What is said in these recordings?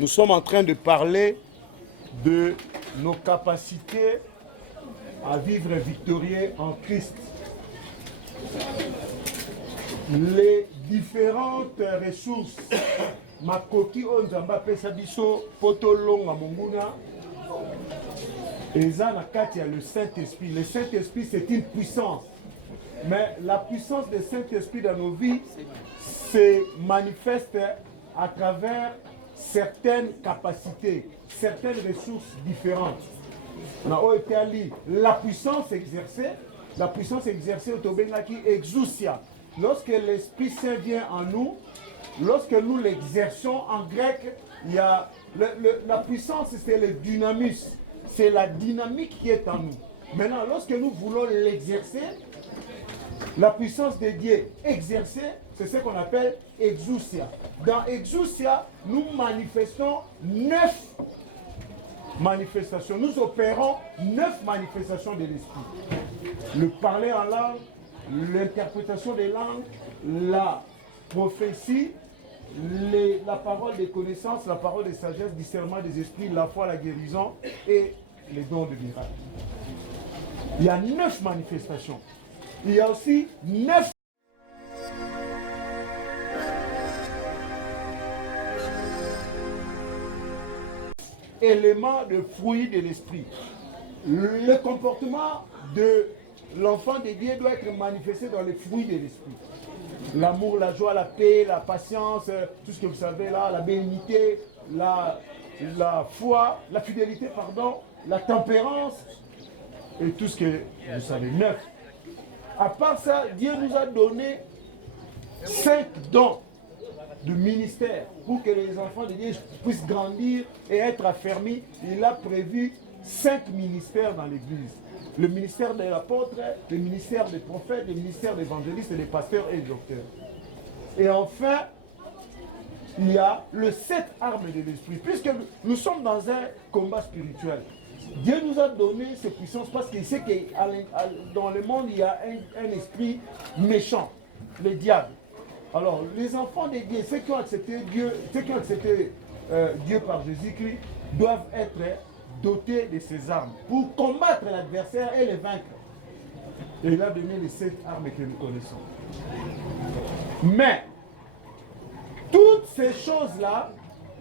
nous sommes en train de parler de nos capacités à vivre victorieux en Christ. Les différentes ressources, makoki onzamba pesa biso potolonga monguna, eza na kati ya le Saint-Esprit. Le Saint-Esprit, c'est une puissance. Mais la puissance du Saint-Esprit dans nos vies se manifeste à travers certaines capacités, certaines ressources différentes. La puissance exercée au Tobengaki exousia. Lorsque l'Esprit Saint vient en nous, lorsque nous l'exerçons, en grec, il y a la puissance, c'est le dynamus, c'est la dynamique qui est en nous. Maintenant, lorsque nous voulons l'exercer, la puissance de Dieu exercée, c'est ce qu'on appelle exousia. Dans exousia, nous manifestons 9 manifestations. Nous opérons 9 manifestations de l'esprit. Le parler en langue, l'interprétation des langues, la prophétie, la parole des connaissances, la parole des sagesses, discernement des esprits, la foi, la guérison et les dons de miracle. Il y a 9 manifestations. Il y a aussi 9 éléments de fruits de l'esprit. Le comportement de l'enfant de Dieu doit être manifesté dans les fruits de l'esprit. L'amour, la joie, la paix, la patience, tout ce que vous savez là, la bénignité, la foi, la fidélité, pardon, la tempérance et tout ce que vous savez. 9. À part ça, Dieu nous a donné 5 dons de ministère pour que les enfants de Dieu puissent grandir et être affermis. Il a prévu 5 ministères dans l'Église. Le ministère de l'apôtre, le ministère des prophètes, le ministère des évangélistes, des pasteurs et des docteurs. Et enfin, il y a le 7 armes de l'esprit. Puisque nous sommes dans un combat spirituel, Dieu nous a donné ces puissances parce qu'il sait que dans le monde, il y a un esprit méchant, le diable. Alors, les enfants de Dieu, ceux qui ont accepté Dieu, Dieu par Jésus-Christ, doivent être dotés de ces armes pour combattre l'adversaire et le vaincre. Et il a donné les 7 armes que nous connaissons. Mais, toutes ces choses-là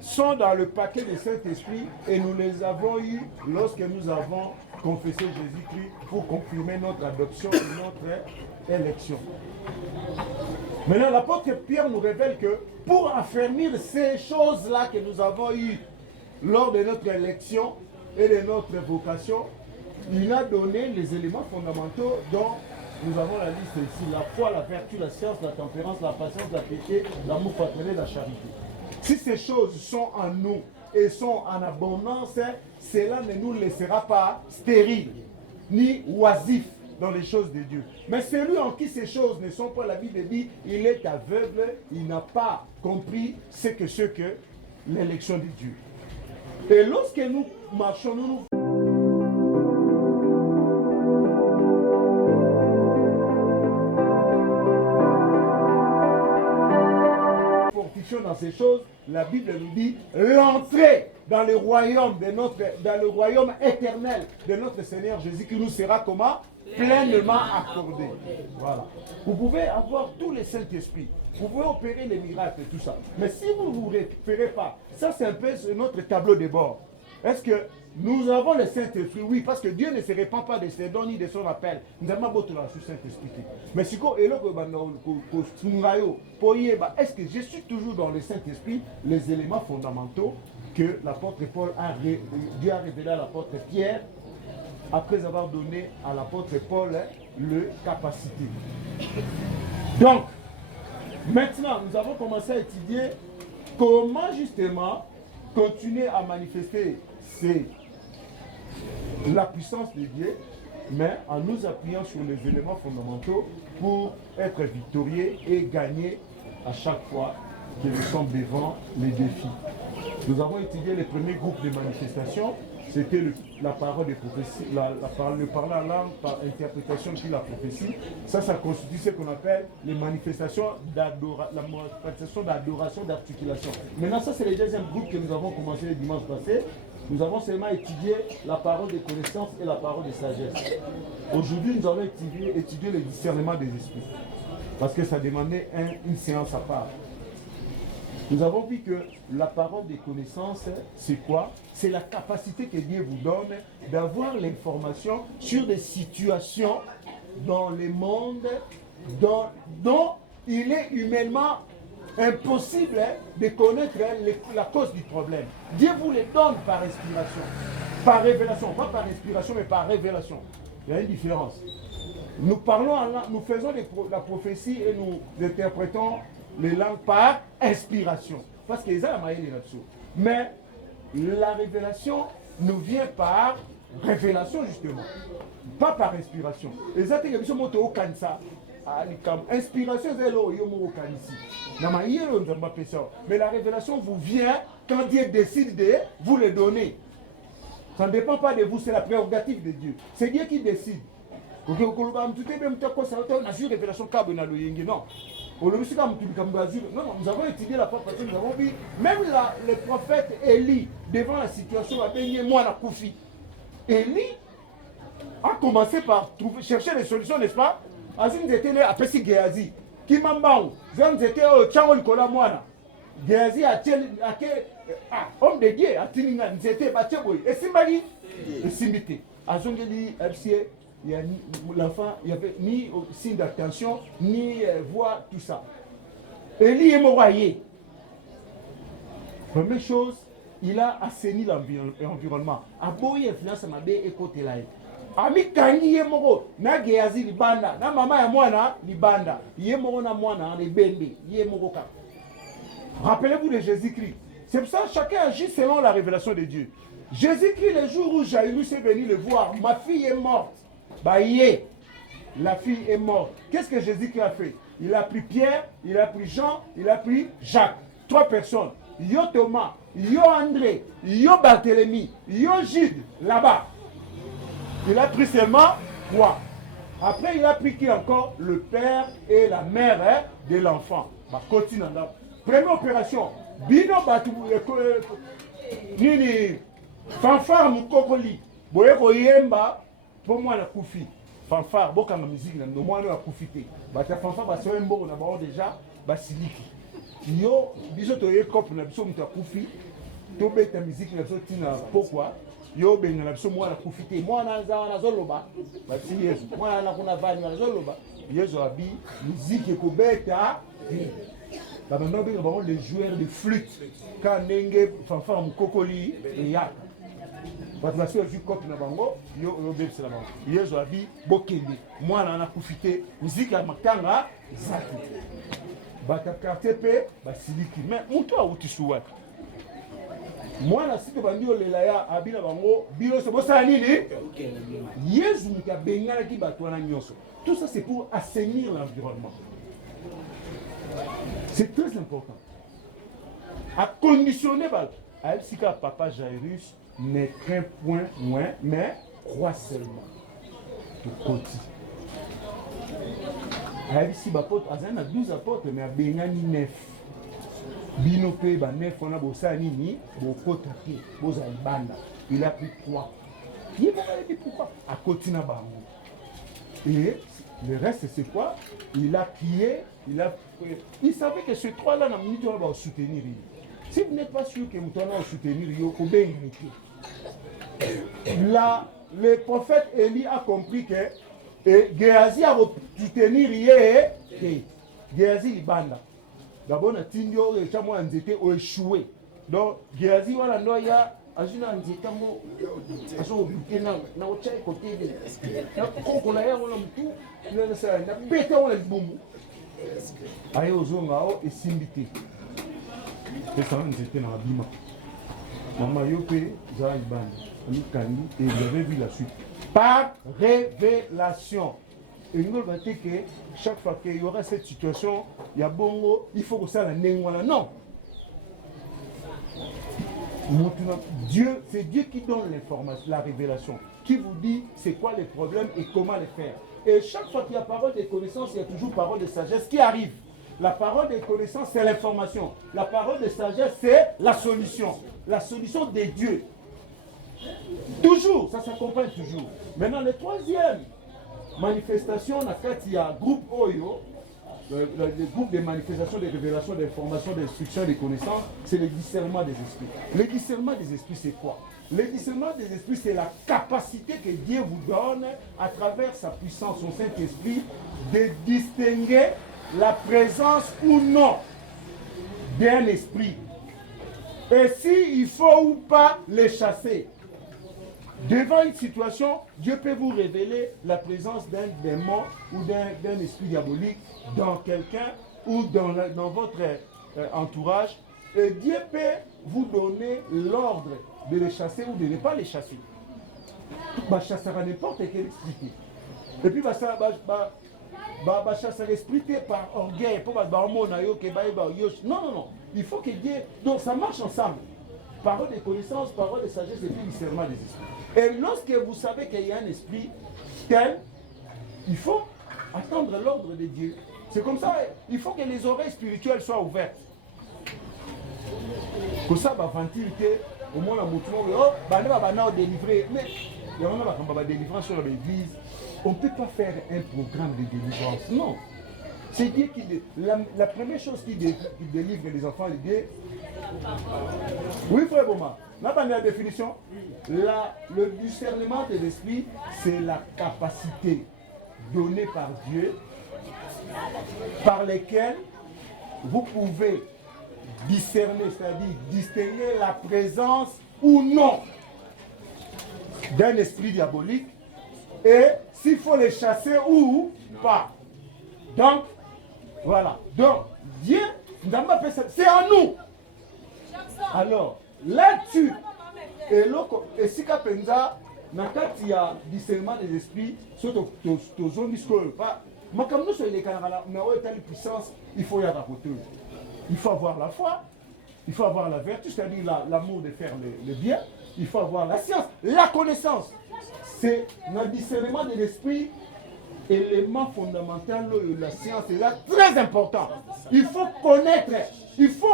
sont dans le paquet du Saint-Esprit et nous les avons eues lorsque nous avons confessé Jésus-Christ pour confirmer notre adoption et notre élection. Maintenant, l'apôtre Pierre nous révèle que pour affermir ces choses-là que nous avons eues lors de notre élection et de notre vocation, il a donné les éléments fondamentaux dont nous avons la liste ici. La foi, la vertu, la science, la tempérance, la patience, la piété, l'amour fraternel, la charité. Si ces choses sont en nous et sont en abondance, cela ne nous laissera pas stériles ni oisifs dans les choses de Dieu. Mais celui en qui ces choses ne sont pas, la Bible dit, il est aveugle, il n'a pas compris ce que l'élection de Dieu. Et lorsque nous marchons, nous fortifions dans ces choses, la Bible nous dit l'entrée dans le royaume éternel de notre Seigneur Jésus qui nous sera comment? Pleinement accordé. Voilà. Vous pouvez avoir tous les Saint-Esprit, vous pouvez opérer les miracles et tout ça. Mais si vous ne vous récupérez pas, ça c'est un peu notre tableau de bord. Est-ce que nous avons le Saint-Esprit? Oui, parce que Dieu ne se répand pas de ses dons ni de son appel. Nous avons beaucoup de Saint-Esprit. Mais si est-ce que je suis toujours dans le Saint-Esprit, les éléments fondamentaux que l'apôtre Paul Dieu a révélé à l'apôtre Pierre après avoir donné à l'apôtre Paul le capacité. Donc, maintenant, nous avons commencé à étudier comment justement continuer à manifester la puissance de Dieu, mais en nous appuyant sur les éléments fondamentaux pour être victorieux et gagner à chaque fois que nous sommes devant les défis. Nous avons étudié les premiers groupes de manifestations c'était la parole des prophéties, le parler en langue par interprétation puis la prophétie. Ça constitue ce qu'on appelle les manifestations d'adoration, d'articulation. Maintenant, ça c'est le deuxième groupe que nous avons commencé le dimanche passé. Nous avons seulement étudié la parole des connaissances et la parole de sagesse. Aujourd'hui, nous allons étudier le discernement des esprits. Parce que ça demandait une séance à part. Nous avons vu que la parole des connaissances, c'est quoi? C'est la capacité que Dieu vous donne d'avoir l'information sur des situations dans le monde dont il est humainement impossible de connaître la cause du problème. Dieu vous les donne par inspiration, par révélation, pas par inspiration mais par révélation. Il y a une différence. Nous faisons la prophétie et nous interprétons les langues par inspiration. Parce qu'ils ont la maille là-dessus. Mais la révélation nous vient par révélation justement. Pas par inspiration. Et ça, c'est ce moto au cancer. Inspiration, c'est là où il y a mais la révélation vous vient quand Dieu décide de vous le donner. Ça ne dépend pas de vous, c'est la prérogative de Dieu. C'est Dieu qui décide. Non. Non, nous avons étudié la parole parce que nous avons vu, même le prophète Élie, devant la situation, Élie a commencé par chercher des solutions, n'est-ce pas? Azim était né à Pessi Géazi. Qui m'a Zan était au Tchao Nicolas Moana. Géazi a homme de Dieu, a Tininga, Nzete, Batcheboy. Et Simbali, et Simbité. Azongeli, FCA, l'enfant, il n'y avait ni signe d'attention, ni voix, tout ça. Élie est moroyé. Première chose, il a assaini l'environnement. Aboye influence ma bé et côté là. Ami kanyi ye moko na Géazi libanda na mama ya mwana libanda ye moko na mwana libende ye moko ka. Rappelez-vous de Jésus-Christ. C'est pour ça que chacun agit selon la révélation de Dieu. Jésus-Christ, le jour où Jairus est venu le voir, ma fille est morte. Bah yé, la fille est morte. Qu'est-ce que Jésus-Christ a fait? Il a pris Pierre, il a pris Jean, il a pris Jacques. 3 personnes. Yo Thomas, yo André, yo Barthélemy, yo Jude, là-bas. Il a pris seulement 3. Après, il a pris qui encore? Le père et la mère de l'enfant. Bah, continue. Première opération. Bino batu nini fanfare mukokoli. Boye koyemba pour moi la koufi. Fanfare boka na musique na no mwana ya koufité. Ba ta fanfare ba so mbo na ba déjà ba siliki. Yo biso to yekop na biso muta koufi. To beta musique na so tina pourquoi? Yo benga na biso mwana koufité. Mwana na zoloba. Ba si Yesu. Mwana na kuna vani na zoloba. Yesu abi musique ko beta. Maintenant, nous avons les joueurs de flûte. Quand Nenge, fanfare, Mukokoli, et Yak. Parce que je suis comme Nabango, yo bébé c'est là-bas. Hier, je dis, Bokende. Moi, on a profité. Musique à Makanga, Zaki. Batakarte pe, Basiliki. Mais, où toi, où tu souhaites? Moi, na site bandio le laya, Abina Bango, Bilo, c'est bon, ça a nini? Yesu, Mika Bengana qui batouana nyoso. Tout ça, c'est pour assainir l'environnement. C'est très important. À conditionner, à Elsika, papa Jairus, n'est qu'un point moins, mais croit seulement. De côté. À Elsika, apôtre, il y a 12 apôtres, mais il y a 9. Binope, 9, on a bossa nini, bokota pe, boza banda. Il a pris 3. Il a dit pourquoi? À côté na bango. Et le reste, c'est quoi? Il a crié, il savait que ces 3-là, on va soutenir. Si vous n'êtes pas sûr que vous allez soutenir, vous pouvez là, le prophète Élie a compris que Géazi a soutenir Géazi Libanda. D'abord, on a dit que était échoué. Donc, Géazi, voilà, il y a Azuna nzeta mo aso bukena na ochai côté de na kokola ya wala mtu na sa na peta wala bumbu ayo ozonga o esimbité pesa nzete na bima mama yope za ibanda nikandi et vous avez vu la suite par révélation. Et nous allons dire que chaque fois qu'il y aura cette situation, il y a bongo, il faut que ça la n'engwana non. Dieu, c'est Dieu qui donne l'information, la révélation, qui vous dit c'est quoi les problèmes et comment les faire. Et chaque fois qu'il y a parole de connaissance, il y a toujours parole de sagesse qui arrive. La parole de connaissance, c'est l'information. La parole de sagesse, c'est la solution. La solution des dieux. Toujours, ça s'accompagne toujours. Maintenant, le troisième manifestation, il y a groupe Oyo, le groupe de manifestations, de révélations, d'informations, d'instructions, de connaissances, c'est le discernement des esprits. Le discernement des esprits, c'est quoi? Le discernement des esprits, c'est la capacité que Dieu vous donne à travers sa puissance, son Saint-Esprit, de distinguer la présence ou non d'un esprit. Et s'il faut ou pas les chasser. Devant une situation, Dieu peut vous révéler la présence d'un démon ou d'un esprit diabolique dans quelqu'un ou dans votre entourage. Et Dieu peut vous donner l'ordre de les chasser ou de ne pas les chasser. Bah, chasser à n'importe quel esprit. Et puis, chasser l'esprit par orgueil. Non, non, non. Il faut que Dieu... Donc, ça marche ensemble. Parole de connaissance, parole de sagesse et puis discernement des esprits. Et lorsque vous savez qu'il y a un esprit tel, il faut attendre l'ordre de Dieu. C'est comme ça, il faut que les oreilles spirituelles soient ouvertes. Comme ça, ventile au moins la mouvement, délivrer. Mais il y a une délivrance sur l'église. On ne peut pas faire un programme de délivrance. Non. C'est Dieu qui... La première chose qui délivre les enfants de Dieu... Oui, frère Boma. N'a pas la définition. Le discernement de l'esprit, c'est la capacité donnée par Dieu, par lesquelles vous pouvez discerner, c'est-à-dire distinguer la présence ou non d'un esprit diabolique et s'il faut les chasser ou pas. Donc, voilà. Donc, Dieu, c'est en nous. Alors, là-dessus, et si Kapenza, il y a discernement des esprits, surtout aux zones discours, mais comme nous, sur les Canara, mais où est la puissance, il faut y raconter. Il faut avoir la foi, il faut avoir la vertu, c'est-à-dire l'amour de faire le bien, il faut avoir la science, la connaissance. C'est le discernement de l'esprit, élément fondamental de la science est là, très important. Il faut connaître, il faut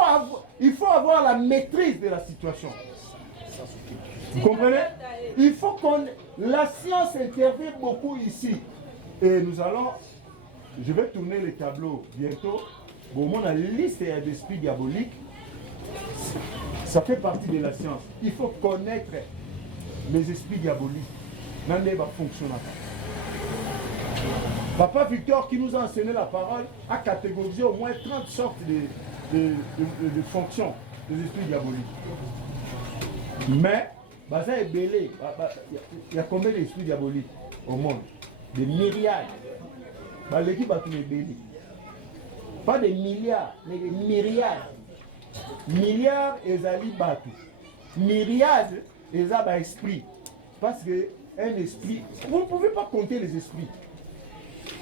avoir la maîtrise de la situation. Vous comprenez? Il faut qu'on... La science intervient beaucoup ici. Et nous allons... Je vais tourner les tableaux bientôt. Bon, on a une liste d'esprits diaboliques. Ça fait partie de la science. Il faut connaître les esprits diaboliques. N'allez pas fonctionner. Papa Victor, qui nous a enseigné la parole, a catégorisé au moins 30 sortes de fonctions des esprits diaboliques. Mais, ça est belé. Il y a combien d'esprits diaboliques au monde? Des myriades. L'équipe a tout les belé. Pas des milliards, mais des myriades. Milliards et ali batu. Myriades et ça esprit. Parce que un esprit, vous ne pouvez pas compter les esprits.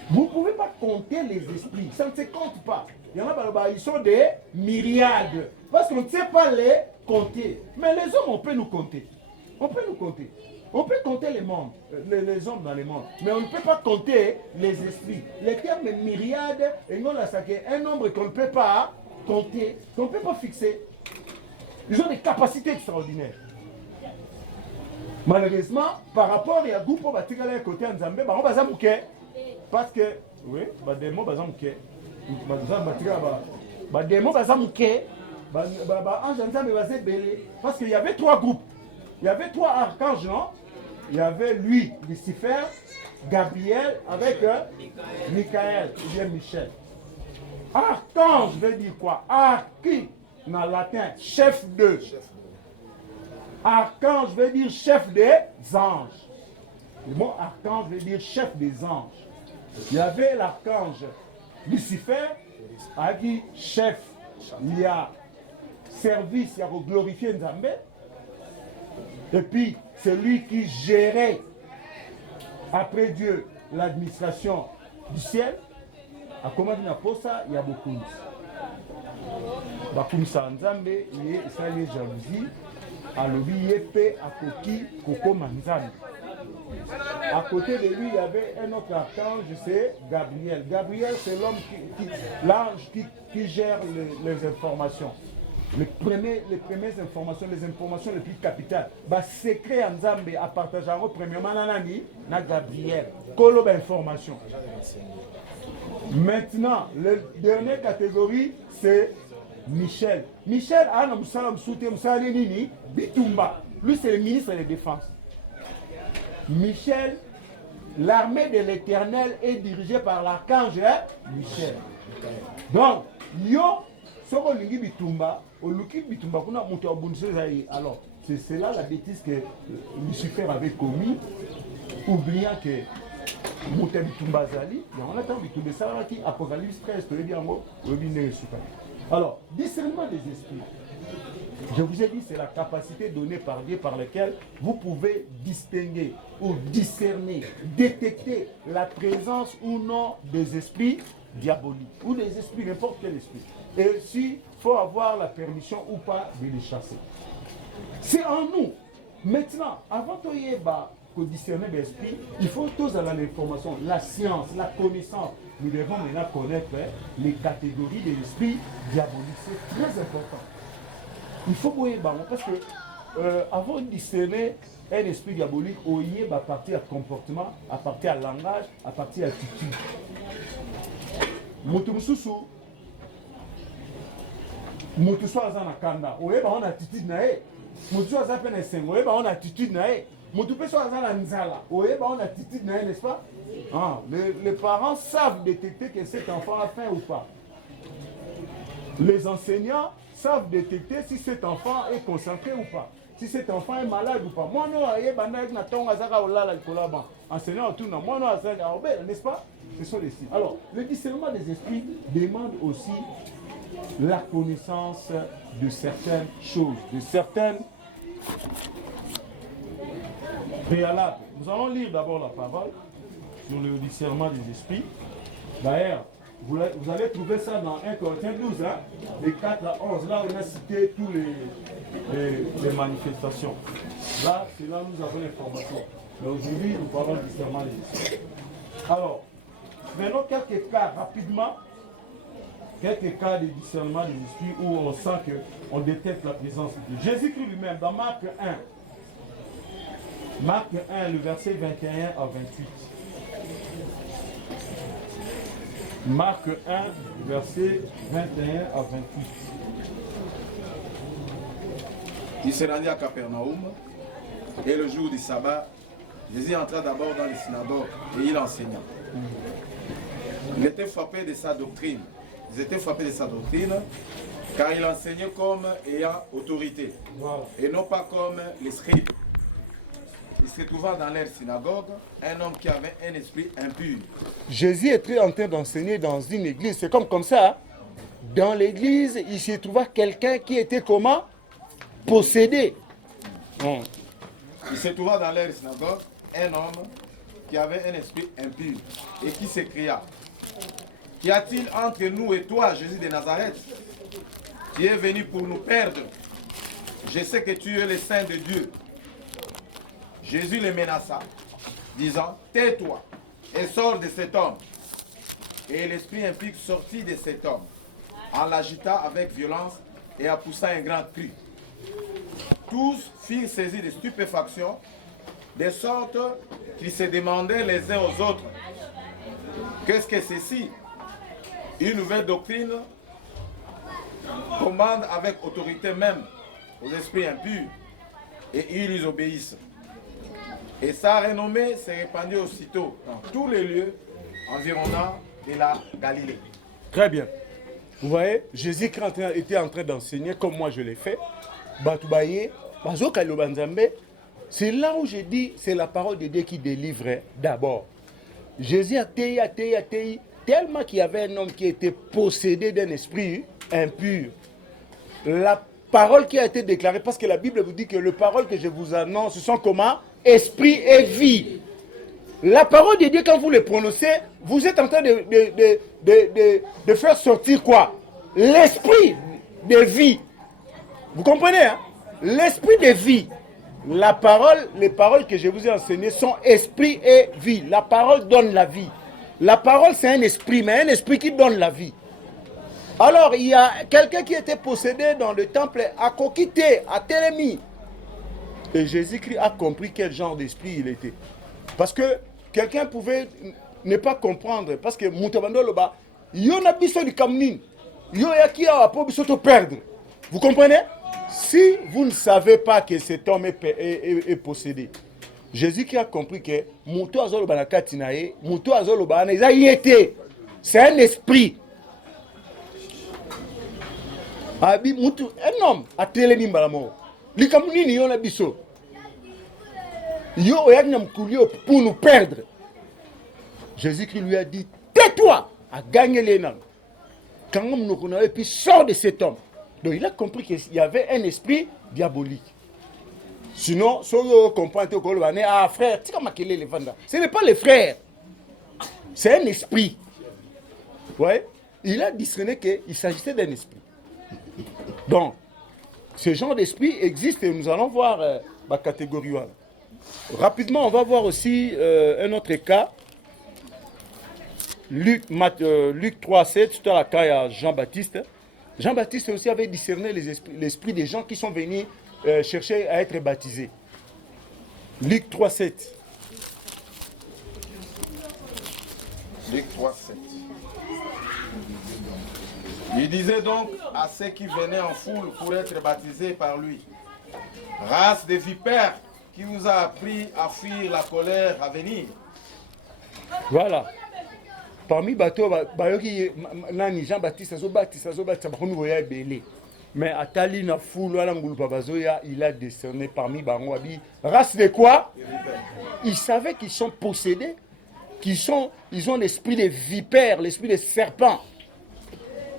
Vous ne pouvez pas compter les esprits. Ça ne se compte pas. Il y en a, ils sont des myriades. Parce qu'on ne sait pas les compter. Mais les hommes, on peut nous compter. On peut nous compter. On peut compter les mondes, les hommes dans les mondes. Mais on ne peut pas compter les esprits. Les termes myriades, un nombre qu'on ne peut pas compter, qu'on ne peut pas fixer. Ils ont des capacités extraordinaires. Malheureusement, par rapport à Goupo, côté Nzambe, on va s'amouquer. Parce que, oui, des mots, parce qu'il y avait 3 groupes. Il y avait 3 archanges, non? Il y avait lui, Lucifer, Gabriel, avec Michael, ou bien Michel. Archange veut dire quoi? Archi, dans le latin, chef de. Archange veut dire chef des anges. Le mot archange veut dire chef des anges. Il y avait l'archange Lucifer, a dit chef, il y a service, il y a glorifier Nzambe. Et puis, c'est lui qui gérait, après Dieu, l'administration du ciel. À comment dire pour ça, il y a beaucoup de ça. Nzambe, il y a jalousie. alobi yepe akoki koko manzani. À côté de lui, il y avait un autre archange, c'est Gabriel. Gabriel, c'est l'homme l'ange qui gère les informations. Les premières informations, les informations les plus capitales. Bah, secret en Zambé à partager premièrement na Gabriel. Koloba information. Maintenant, la dernière catégorie, c'est Michel. Michel, Bitumba. Lui, c'est le ministre de la Défense. Michel, l'armée de l'Éternel est dirigée par l'archange Michel. Donc, yo, soko lingi bitumba, oluki bitumba kuna muto abunse zai. Alors, c'est là la bêtise que Lucifer avait commis, oubliant que muto bitumba zali, on attend bitumba ça qui Apocalypse 13, tu dis en mot, alors, discernement des esprits. Je vous ai dit, c'est la capacité donnée par Dieu par laquelle vous pouvez distinguer ou discerner, détecter la présence ou non des esprits diaboliques ou des esprits, n'importe quel esprit. Et s'il faut avoir la permission ou pas de les chasser. C'est en nous. Maintenant, avant de discerner l'esprit, il faut tous avoir l'information, la science, la connaissance. Nous devons maintenant connaître les catégories des esprits diaboliques. C'est très important. Il faut voir parce que avant de discerner un esprit diabolique, on y est à partir à comportement, à partir à langage, à partir à attitude. Mutumsusu, mutuso azana kanda, on est en attitude nae. Mutuso azapene sen, on est en attitude nae. Mutupeso azana nzala, on est en attitude nae, n'est-ce pas? Ah, les parents savent détecter que cet enfant a faim ou pas. Les enseignants savent détecter si cet enfant est concentré ou pas, si cet enfant est malade ou pas. Moi, enseignant tout, moi, n'est-ce pas? Ce sont les signes. Alors, le discernement des esprits demande aussi la connaissance de certaines choses, de certaines préalables. Nous allons lire d'abord la parole sur le discernement des esprits. D'ailleurs, vous allez trouver ça dans 1 Corinthiens 12, hein, de 4 à 11. Là, on a cité toutes les manifestations. Là, c'est là où nous avons l'information. Mais aujourd'hui, nous parlons du discernement des esprits. Alors, prenons quelques cas rapidement, quelques cas de discernement des esprits où on sent qu'on détecte la présence de Dieu. Jésus-Christ lui-même, dans Marc 1, le verset 21 à 28. Marc 1, verset 21 à 28. Il se rendit à Capernaum et le jour du sabbat, Jésus entra d'abord dans les synagogues et il enseigna. Il était frappé de sa doctrine. Ils étaient frappés de sa doctrine car il enseignait comme ayant autorité et non pas comme les scribes. Il se trouvait dans leur synagogue un homme qui avait un esprit impur. Jésus était en train d'enseigner dans une église. C'est comme ça. Hein? Dans l'église, il se trouvait quelqu'un qui était comment? Possédé. Il se trouvait dans leur synagogue un homme qui avait un esprit impur et qui s'écria: qu'y a-t-il entre nous et toi, Jésus de Nazareth? Tu es venu pour nous perdre. Je sais que tu es le Saint de Dieu. Jésus le menaça, disant: tais-toi et sors de cet homme. Et l'esprit impur sortit de cet homme, en l'agita avec violence et en poussant un grand cri. Tous firent saisis de stupéfaction, de sorte qu'ils se demandaient les uns aux autres: qu'est-ce que c'est ci? Une nouvelle doctrine commande avec autorité même aux esprits impurs, et ils lui obéissent. Et sa renommée s'est répandue aussitôt dans tous les lieux environnants de la Galilée. Très bien. Vous voyez, Jésus était en train d'enseigner comme moi je l'ai fait. C'est là où je dis, c'est la parole de Dieu qui délivre d'abord. Jésus a téi, tellement qu'il y avait un homme qui était possédé d'un esprit impur. La parole qui a été déclarée, parce que la Bible vous dit que les paroles que je vous annonce, ce sont comment? Esprit et vie. La parole de Dieu, quand vous le prononcez, vous êtes en train de faire sortir quoi? L'esprit de vie. Vous comprenez, hein? l'esprit de vie. La parole, les paroles que je vous ai enseignées sont esprit et vie. La parole donne la vie. La parole, c'est un esprit, mais un esprit qui donne la vie. Alors, il y a quelqu'un qui était possédé dans le temple à Kokité, à Télémi. Et Jésus-Christ a compris quel genre d'esprit il était. Parce que quelqu'un pouvait ne pas comprendre. Parce que Moutabando Loba, il y a biso du kamnin. Il y a qui a pas biso de perdre. Vous comprenez? Si vous ne savez pas que cet homme est possédé, Jésus qui a compris que Moutou Azoloba na Katinae, Moutou Azoloba na y était. C'est un esprit. Abi Moutou, un homme a télémi balamo. Les Camerounais y ont la biso. Yo oyaknam kulio pour nous perdre. Jésus-Christ lui a dit, tais-toi, à gagner les noms. Quand on nous connaît, puis sort de cet homme. Donc il a compris qu'il y avait un esprit diabolique. Sinon, si on comprend que ah frère, ce n'est pas les frères. C'est un esprit. Ouais. Il a discerné qu'il s'agissait d'un esprit. Donc, ce genre d'esprit existe et nous allons voir la catégorie 1. Rapidement, on va voir aussi un autre cas. Luc 3,7, tout à la cas à Jean-Baptiste. Jean-Baptiste aussi avait discerné l'esprit des gens qui sont venus chercher à être baptisés. Luc 3,7. Luc 3,7. Il disait donc à ceux qui venaient en foule pour être baptisés par lui, race de vipères qui vous a appris à fuir la colère à venir. Voilà. Parmi bateaux, Jean-Baptiste, mais Atali na foule, il a décerné parmi Bangoabi. Race de quoi? Ils savaient qu'ils sont possédés, ils ont l'esprit des vipères, l'esprit des serpents.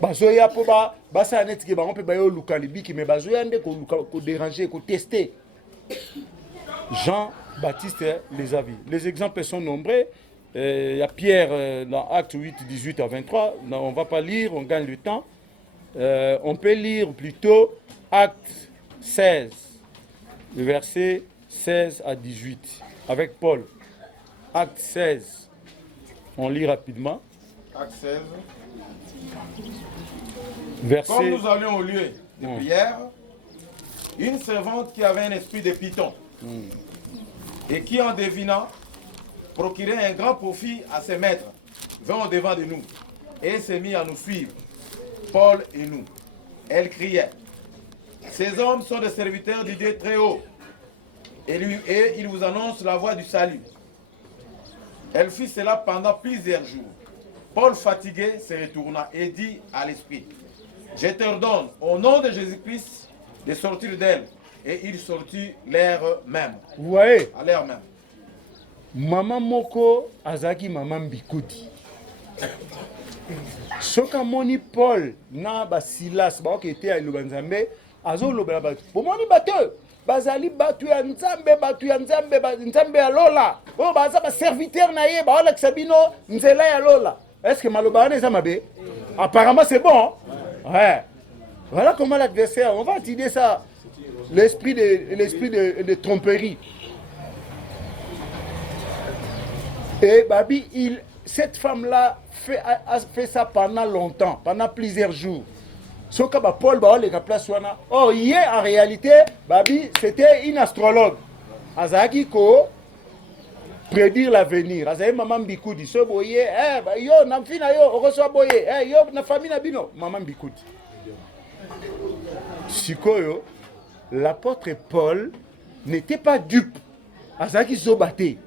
Bazoya po ba basa net ke ba on peut ba yo lukalibi qui mais bazoya ndé ko déranger, ko tester. Jean-Baptiste les a vus. Les exemples sont nombreux. Il y a Pierre dans Actes 8, 18 à 23. Non, on ne va pas lire, on gagne du temps. On peut lire plutôt Actes 16, le verset 16 à 18, avec Paul. Actes 16, on lit rapidement. Actes 16. Verset... Comme nous allions au lieu de prière, une servante qui avait un esprit de python et qui en devinant procurait un grand profit à ses maîtres, vint au devant de nous et s'est mis à nous suivre, Paul et nous. Elle criait, ces hommes sont des serviteurs du Dieu très haut et ils vous annoncent la voie du salut. Elle fit cela pendant plusieurs jours. Paul, fatigué, se retourna et dit à l'esprit, je t'ordonne au nom de Jésus-Christ de sortir d'elle. Et il sortit l'air même. Vous voyez? À l'air même. Maman Moko azaki maman Bikudi. Soka moni Paul na ba Silas ba qui était à Lubanzambe azo lobela ba. Pomoni bateau bazali batu ya nzambe nzambe ya lola. O baza ba serviteur na ye ba ola sabino nzela ya lola. Est-ce que malobane eza mabe? Apparemment c'est bon. Ouais. Voilà comment l'adversaire, on va utiliser ça. L'esprit de tromperie. Et Babi, cette femme-là a fait ça pendant longtemps, pendant plusieurs jours. Sauf que Paul a place. Oh, hier, en réalité, Babi, c'était une astrologue. Azaki ko prédire l'avenir. Azaki maman Bikoudi. So boye, yo, namfina yo, reçoit boye, yo, na famille na bino, maman Bikoudi. Sikoyo. L'apôtre Paul n'était pas dupe. Azaki Zobate.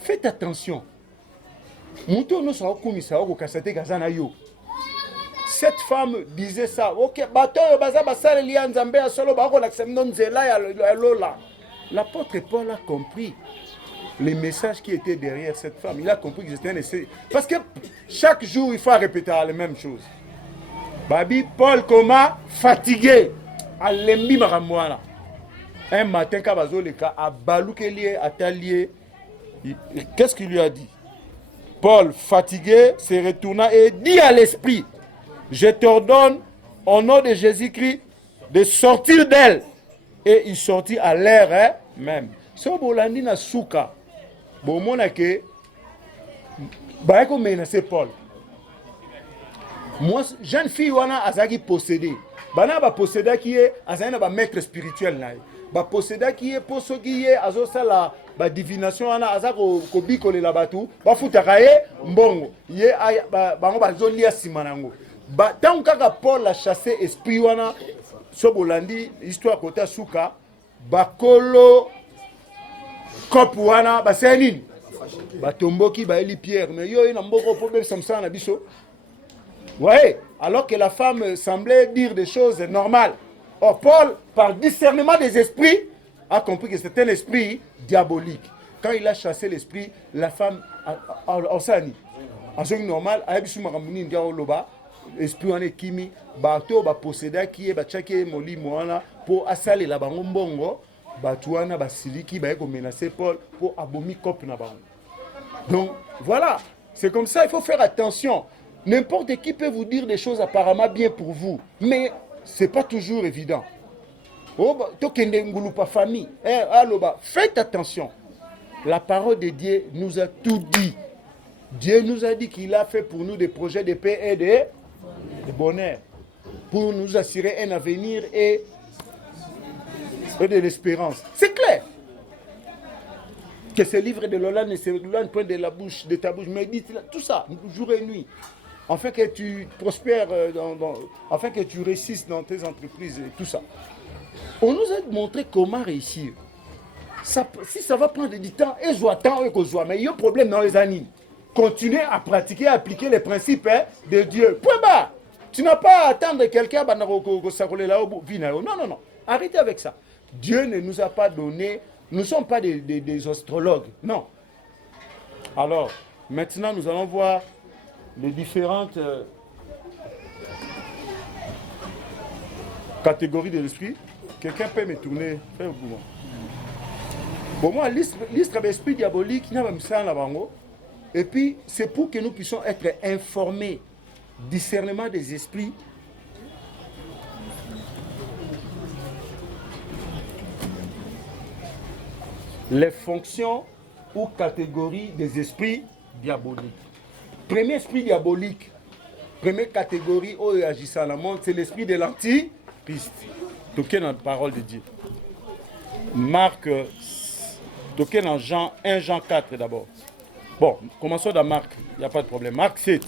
Faites attention. Cette femme disait ça. Ok, l'apôtre Paul a compris les messages qui étaient derrière cette femme. Il a compris que c'était un essai. Parce que chaque jour, il faut répéter la même chose. Babi, Paul, comment fatigué. Un matin, qu'est-ce qu'il lui a dit? Paul, fatigué, se retourna et dit à l'esprit, je t'ordonne au nom de Jésus-Christ de sortir d'elle. et il sortit à l'air même. So bolandi na suka. Bon monake ba ko menacer Paul. Moi jeune fille wana azaki possédé. Bana ba possédé qui est azana ba maître spirituel na. Ba possédé qui est poso qui est azo sala ba divination wana azako ko bikolela batu ba futaka ye mbongo. Ye ba ngo ba zolia simanango. Ba tant kaka Paul a chassé esprit wana so bolandi histoire kota suka bakolo kopu wana basenini batomboki baeli Pierre mais yo ina mboko problème samsana biso. Ouais, alors que la femme semblait dire des choses normales. Or Paul, par discernement des esprits, a compris que c'était un esprit diabolique. Quand il a chassé l'esprit, la femme en sani en ce normal a bisu makamuni ndia loba esprit wana kimi bato ba posséder qui est ba tchake molimo wana pour asale la bango mbongo bato wana basiliki ba ko menacer Paul pour abomi cop na bango. Donc voilà, c'est comme ça, il faut faire attention. N'importe qui peut vous dire des choses apparemment bien pour vous, mais ce n'est pas toujours évident. Faites attention. La parole de Dieu nous a tout dit. Dieu nous a dit qu'il a fait pour nous des projets de paix et de bonheur, pour nous assurer un avenir et de l'espérance. C'est clair. Que ce livre de Lola ne se loin point de la bouche, de ta bouche, mais dites tout ça, jour et nuit. Afin que tu prospères, afin que tu réussisses dans tes entreprises et tout ça. On nous a montré comment réussir. Ça, si ça va prendre du temps, et je temps et que je mais il y a un problème dans les années. Continuez à pratiquer, à appliquer les principes de Dieu. Point bas. Tu n'as pas à attendre quelqu'un qui non, non, non. Arrêtez avec ça. Dieu ne nous a pas donné, nous ne sommes pas des astrologues. Non. Alors, maintenant, nous allons voir les différentes catégories de l'esprit. Quelqu'un peut me tourner. Bon, moi, l'histoire de l'esprit diabolique, il y a même ça là-bas. Et puis, c'est pour que nous puissions être informés. Discernement des esprits. Les fonctions ou catégories des esprits diaboliques. Premier esprit diabolique, première catégorie où il agit dans le monde, c'est l'esprit de l'antichrist. Toqué dans la parole de Dieu. Marc, toqué dans Jean 1, Jean 4 d'abord. Bon, commençons dans Marc, il n'y a pas de problème. Marc 7.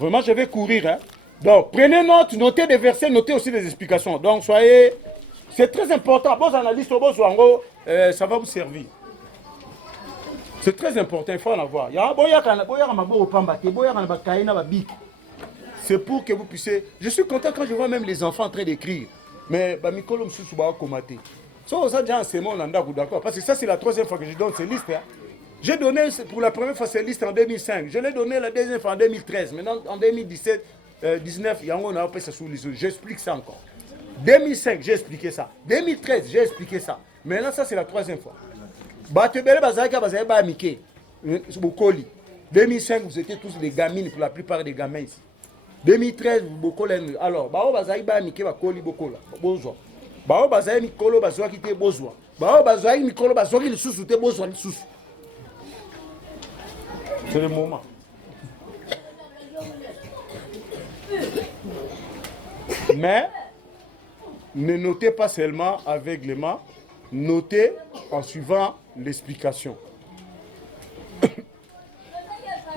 Vraiment, je vais courir. Hein. Donc, prenez note, notez des versets, notez aussi des explications. Donc, soyez... C'est très important. Bon analystes, ça va vous servir. C'est très important, il faut en avoir. C'est pour que vous puissiez... Je suis content quand je vois même les enfants en train d'écrire. Mais Mikolo Msusuba Komate. Ça, ça déjà c'est mon d'accord. Parce que ça, c'est la troisième fois que je donne ces listes. Hein. J'ai donné pour la première fois ces listes en 2005. Je l'ai donné la deuxième fois en 2013. Maintenant, en 2017, 19, j'explique ça encore. 2005, j'ai expliqué ça. 2013, j'ai expliqué ça. Maintenant, ça, c'est la troisième fois. 2005, vous étiez tous des gamines, pour la plupart des gamins ici. 2013, beaucoup alors, c'est le moment. Mais ne notez pas seulement aveuglément, notez en suivant l'explication.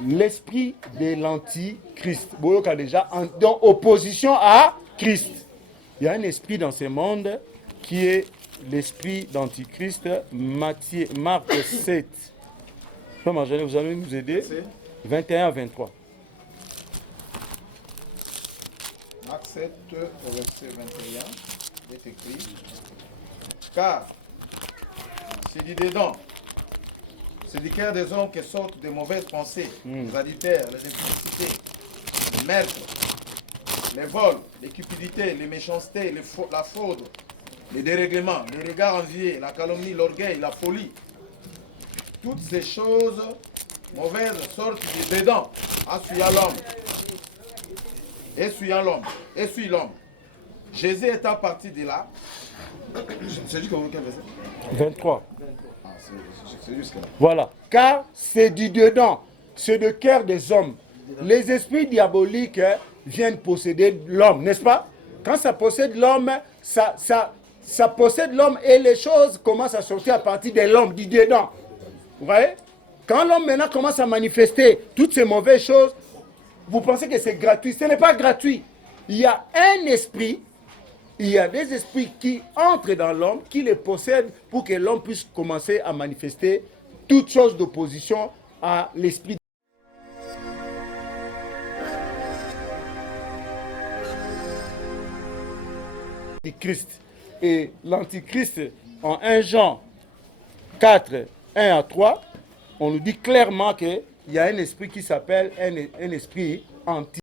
L'esprit de l'antichrist, déjà en opposition à Christ. Il y a un esprit dans ce monde qui est l'esprit d'antichrist. Marc 7. Vous allez nous aider. 21 à 23. Marc 7, verset 21, il est écrit. Car, c'est du dedans, c'est du cœur des hommes qui sortent de mauvaises pensées, les adultères, les impudicités, les meurtres, les vols, les cupidités, les méchancetés, la fraude, les dérèglements, les regards enviés, la calomnie, l'orgueil, la folie. Toutes ces choses mauvaises sortent du dedans, essuyant l'homme. Essuie l'homme. Jésus étant parti de là, C'est juste quel verset? 23. Ah, c'est jusque là. Voilà. Car c'est du dedans, c'est le cœur des hommes. Les esprits diaboliques viennent posséder l'homme, n'est-ce pas? Quand ça possède l'homme, ça possède l'homme et les choses commencent à sortir à partir de l'homme, du dedans. Vous voyez? Quand l'homme maintenant commence à manifester toutes ces mauvaises choses, vous pensez que c'est gratuit. Ce n'est pas gratuit. Il y a un esprit, il y a des esprits qui entrent dans l'homme, qui les possèdent pour que l'homme puisse commencer à manifester toutes choses d'opposition à l'esprit du Christ. Et l'Antichrist, en 1 Jean 4, 1 à 3, on nous dit clairement qu'il y a un esprit qui s'appelle un esprit anti.